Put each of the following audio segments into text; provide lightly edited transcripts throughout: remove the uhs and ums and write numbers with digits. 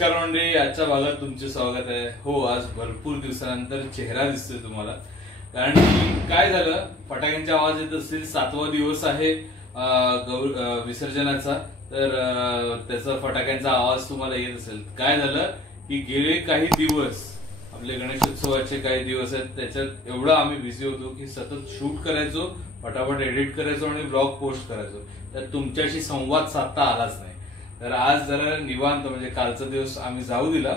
नमस्कार मंडळी, आजच्या भागात तुमचे स्वागत आहे। हो, आज भरपूर दिवसानंतर चेहरा दिसतोय तुम्हाला, कारण की काय झालं, फटाक्यांचे आवाज येत असतील। 7वा दिवस आहे विसर्जनाचा, तर त्याचा फटाक्यांचा आवाज तुम्हाला येत असेल। काय झालं की गेले काही दिवस आपले गणेशोत्सवाचे काही दिवस आहेत, त्याच्यात एवढा आम्ही बिझी होतो की सतत शूट करायचो, फटाफट एडिट करायचो आणि ब्लॉग पोस्ट करायचो, तर तुमच्याशी संवाद साधता आलाच नाही। तर आज जरा निवांत, म्हणजे कालचा दिवस आम्ही जाऊ दिला,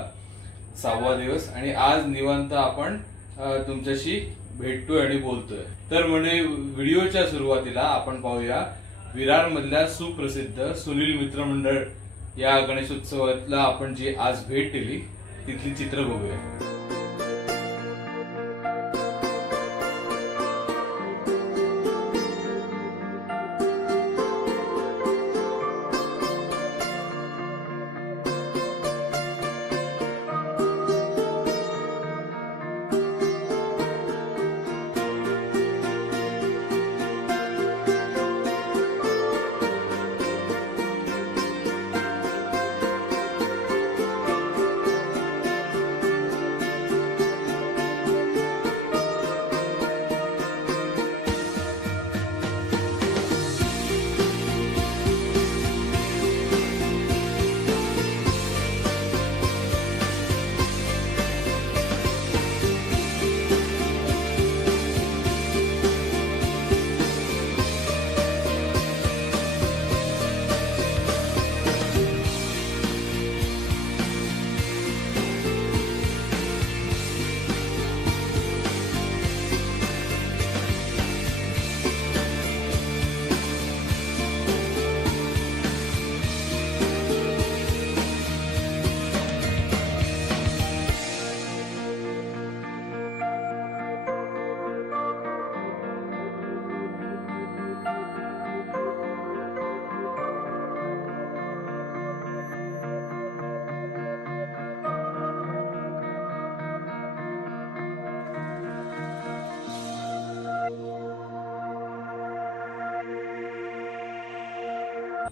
6वा दिवस, आणि आज निवांत आपण तुमच्याशी भेटतोय आणि बोलतोय। तर म्हणजे व्हिडिओच्या सुरुवातीला आपण पाहूया विरार मधल्या सुप्रसिद्ध सुनील मित्र मंडळ या गणेशोत्सवातला आपण जी आज भेट दिली तिथली चित्र बघूया।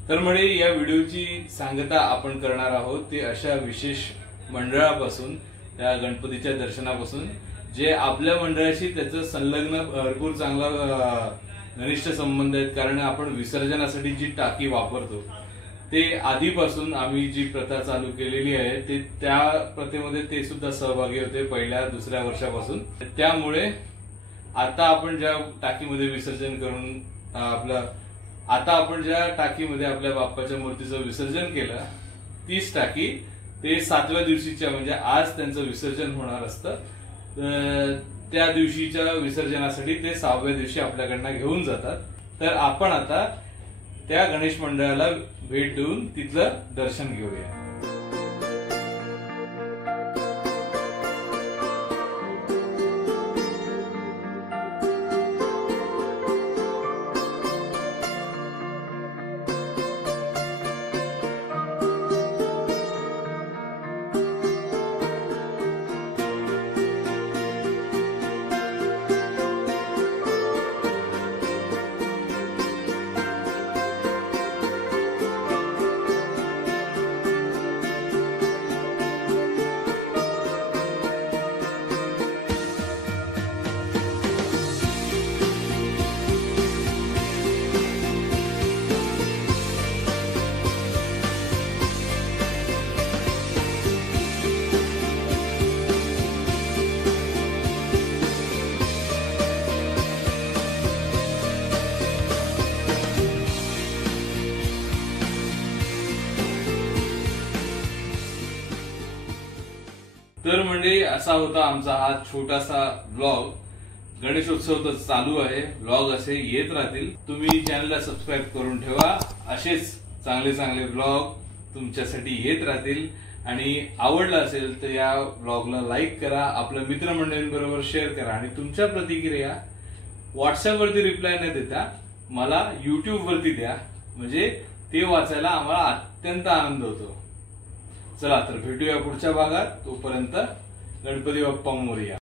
तर म्हणजे या व्हिडिओची सांगता आपण करणार आहोत ते अशा विशेष मंडळापासून, त्या गणपतीच्या दर्शनापासून, जे आपल्या मंडळाशी त्याचं संलग्न भरपूर चांगला घनिष्ठ संबंध आहेत। कारण आपण विसर्जनासाठी जी टाकी वापरतो ते आधीपासून आम्ही जी प्रथा चालू केलेली आहे ते त्या प्रथेमध्ये ते सुद्धा सहभागी होते पहिल्या दुसऱ्या वर्षापासून। त्यामुळे आता आपण ज्या टाकीमध्ये विसर्जन करून आता आपण ज्या टाकीमध्ये आपल्या बाप्पाच्या मूर्तीचं विसर्जन केलं, तीच टाकी ते 7व्या दिवशीच्या, म्हणजे आज त्यांचं विसर्जन होणार असतं, त्या दिवशीच्या विसर्जनासाठी ते 6व्या दिवशी आपल्याकडनं घेऊन जातात। तर आपण आता त्या गणेश मंडळाला भेट देऊन तिथलं दर्शन घेऊया। तर म्हणजे असा होता आमचा हा छोटासा ब्लॉग। गणेशोत्सव तर चालू आहे, ब्लॉग असे येत राहतील। तुम्ही चॅनलला सबस्क्राईब करून ठेवा, असेच चांगले चांगले ब्लॉग तुमच्यासाठी येत राहतील। आणि आवडला असेल तर या ब्लॉगला लाईक करा, आपल्या मित्रमंडळींबरोबर शेअर करा, आणि तुमच्या प्रतिक्रिया व्हॉट्सअपवरती रिप्लाय न देता मला युट्यूब वरती द्या, म्हणजे ते वाचायला आम्हाला अत्यंत आनंद होतो। चला तर भेटूया पुढच्या भागात, तोपर्यंत गणपती बाप्पा मोरया।